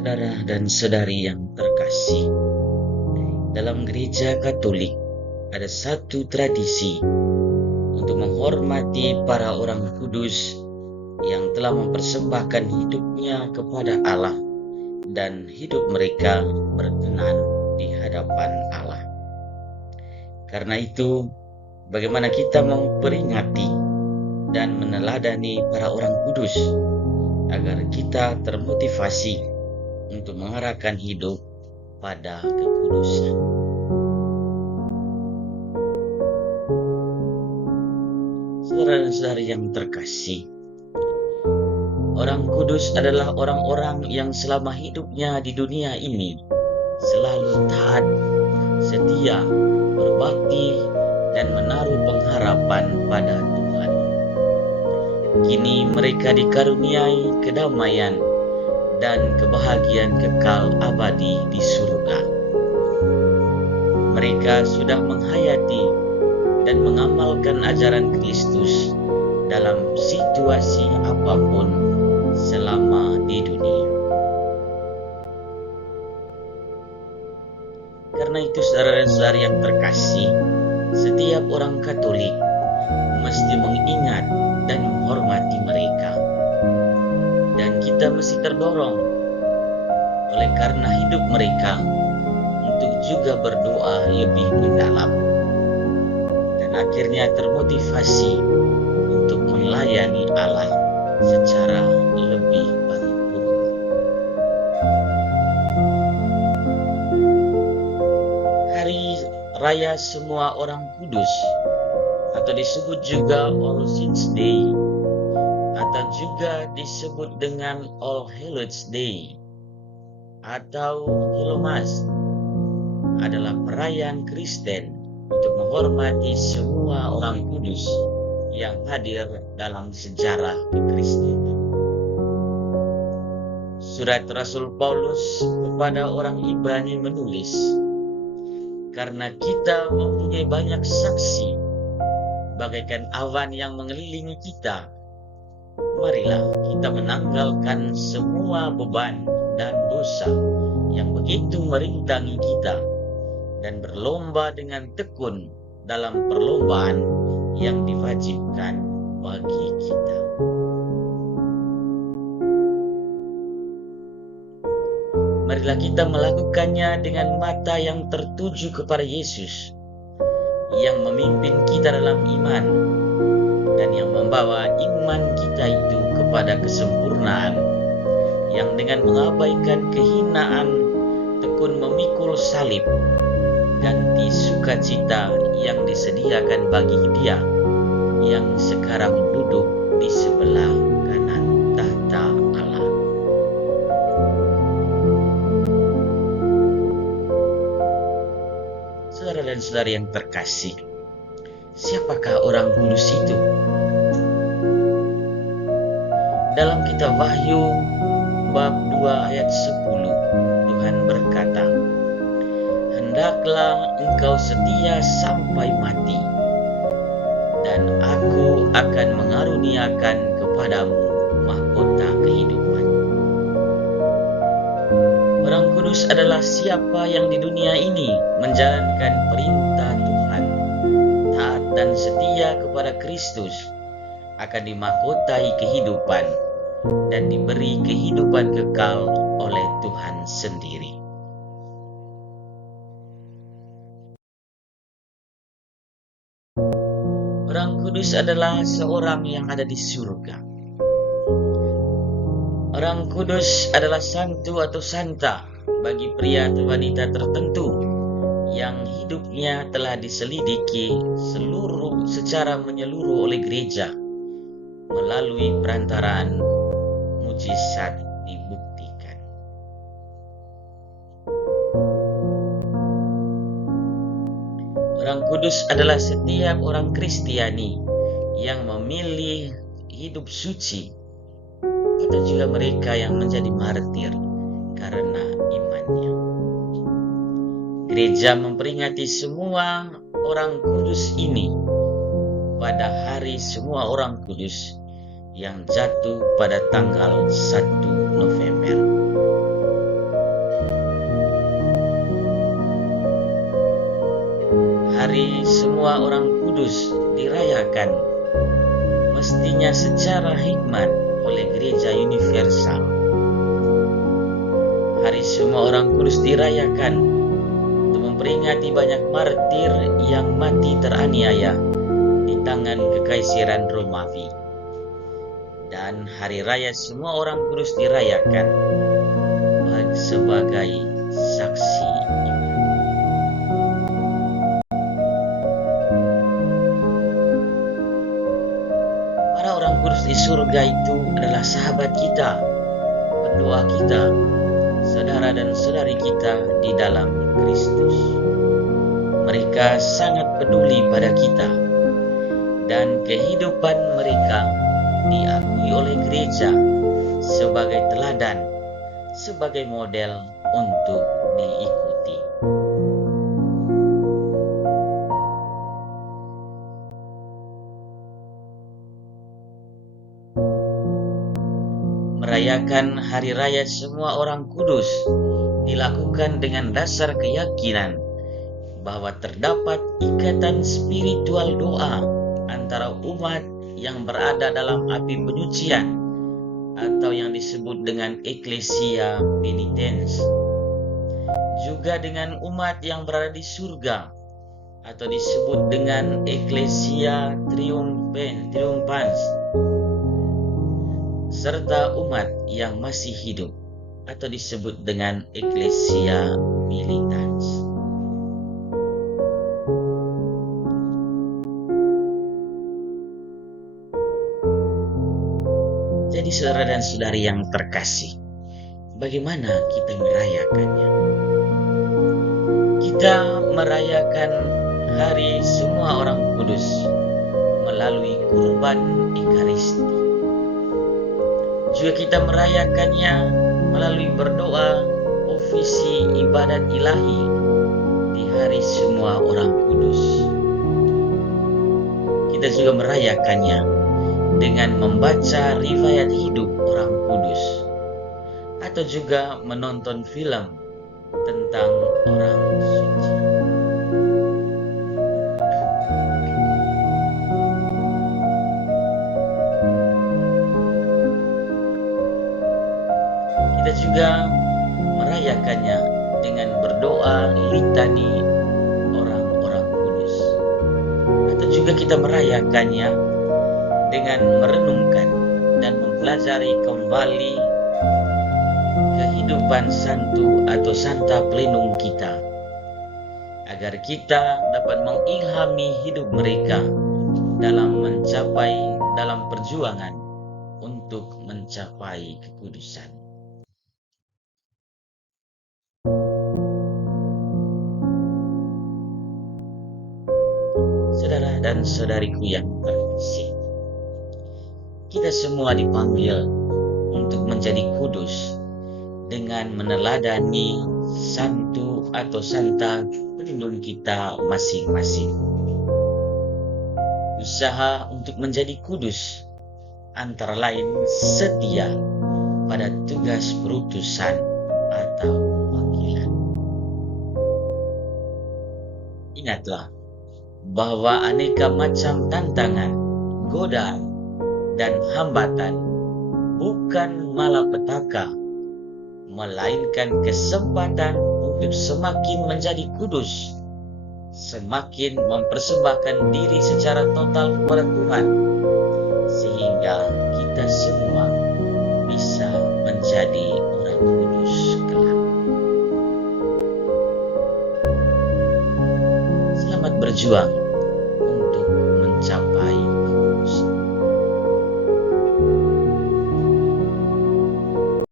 Saudara dan saudari yang terkasih, dalam gereja Katolik ada satu tradisi untuk menghormati para orang kudus yang telah mempersembahkan hidupnya kepada Allah dan hidup mereka berkenan di hadapan Allah. Karena itu, bagaimana kita memperingati dan meneladani para orang kudus agar kita termotivasi untuk mengarahkan hidup pada kekudusan. Saudara dan saudari yang terkasih, orang kudus adalah orang-orang yang selama hidupnya di dunia ini selalu taat, setia, berbakti, dan menaruh pengharapan pada Tuhan. Kini mereka dikaruniai kedamaian dan kebahagiaan kekal abadi di surga. Mereka sudah menghayati dan mengamalkan ajaran Kristus dalam situasi apapun selama di dunia. Karena itu, saudara dan saudari yang terkasih, setiap orang Katolik mesti mengingat dan menghormati mereka. Dan kita mesti terdorong oleh karena hidup mereka untuk juga berdoa lebih mendalam, dan akhirnya termotivasi untuk melayani Allah secara lebih paripurna. Hari Raya Semua Orang Kudus atau disebut juga All Saints Day atau juga disebut dengan All Hallows Day atau Hieromas adalah perayaan Kristen untuk menghormati semua orang kudus yang hadir dalam sejarah kekristenan. Surat Rasul Paulus kepada orang Ibrani menulis, "Karena kita mempunyai banyak saksi bagaikan awan yang mengelilingi kita, marilah kita menanggalkan semua beban dan dosa yang begitu merintangi kita dan berlomba dengan tekun dalam perlombaan yang diwajibkan bagi kita." Marilah kita melakukannya dengan mata yang tertuju kepada Yesus, yang memimpin kita dalam iman dan yang membawa iman kita itu kepada kesempurnaan, yang dengan mengabaikan kehinaan tekun memikul salib, ganti sukacita yang disediakan bagi Dia yang sekarang duduk di sebelah kanan tahta Allah. Saudara dan saudari yang terkasih, siapakah orang kudus itu? Dalam kitab Wahyu bab 2 ayat 10, Tuhan berkata, "Hendaklah engkau setia sampai mati, dan aku akan mengaruniakan kepadamu mahkota kehidupan." Orang kudus adalah siapa yang di dunia ini menjalankan perintah Tuhan, taat dan setia kepada Kristus, akan dimahkotai kehidupan dan diberi kehidupan kekal oleh Tuhan sendiri. Orang kudus adalah seorang yang ada di surga. Orang kudus adalah santu atau santa bagi pria atau wanita tertentu yang hidupnya telah diselidiki secara menyeluruh oleh gereja melalui perantaraan mujizat dibuktikan. Orang kudus adalah setiap orang Kristiani yang memilih hidup suci, atau juga mereka yang menjadi martir karena imannya. Gereja memperingati semua orang kudus ini pada hari Semua Orang Kudus yang jatuh pada tanggal 1 November. Hari semua orang kudus dirayakan, mestinya secara hikmat oleh Gereja Universal. Hari semua orang kudus dirayakan untuk memperingati banyak martir yang mati teraniaya di tangan Kekaisaran Romawi. Dan hari raya semua orang kudus dirayakan sebagai saksi iman. Para orang kudus di surga itu adalah sahabat kita, pendoa kita, saudara dan saudari kita di dalam Kristus. Mereka sangat peduli pada kita, dan kehidupan mereka diakui oleh gereja sebagai teladan, sebagai model untuk diikuti. Merayakan hari raya semua orang kudus dilakukan dengan dasar keyakinan bahwa terdapat ikatan spiritual doa antara umat yang berada dalam api penyucian atau yang disebut dengan Ecclesia Penitens, juga dengan umat yang berada di surga atau disebut dengan Ecclesia Triumphans, serta umat yang masih hidup atau disebut dengan Ecclesia Militans. Jadi saudara dan saudari yang terkasih, bagaimana kita merayakannya? Kita merayakan hari semua orang kudus melalui kurban Ekaristi. Juga kita merayakannya melalui berdoa ofisi ibadat ilahi di hari semua orang kudus. Kita juga merayakannya dengan membaca riwayat hidup orang kudus, atau juga menonton film tentang orang suci. Kita juga merayakannya dengan berdoa litani orang-orang kudus, atau juga kita merayakannya dengan merenungkan dan mempelajari kembali kehidupan santu atau santa plenum kita, agar kita dapat mengilhami hidup mereka dalam perjuangan untuk mencapai kekudusan. Saudara dan saudariku yang terkasih, kita semua dipanggil untuk menjadi kudus dengan meneladani santu atau santa pelindung kita masing-masing. Usaha untuk menjadi kudus antara lain setia pada tugas perutusan atau panggilan. Ingatlah bahwa aneka macam tantangan, godaan, dan hambatan bukan malapetaka, melainkan kesempatan untuk semakin menjadi kudus, semakin mempersembahkan diri secara total kepada Tuhan, sehingga kita semua bisa menjadi orang kudus kelak. Selamat berjuang untuk mencapai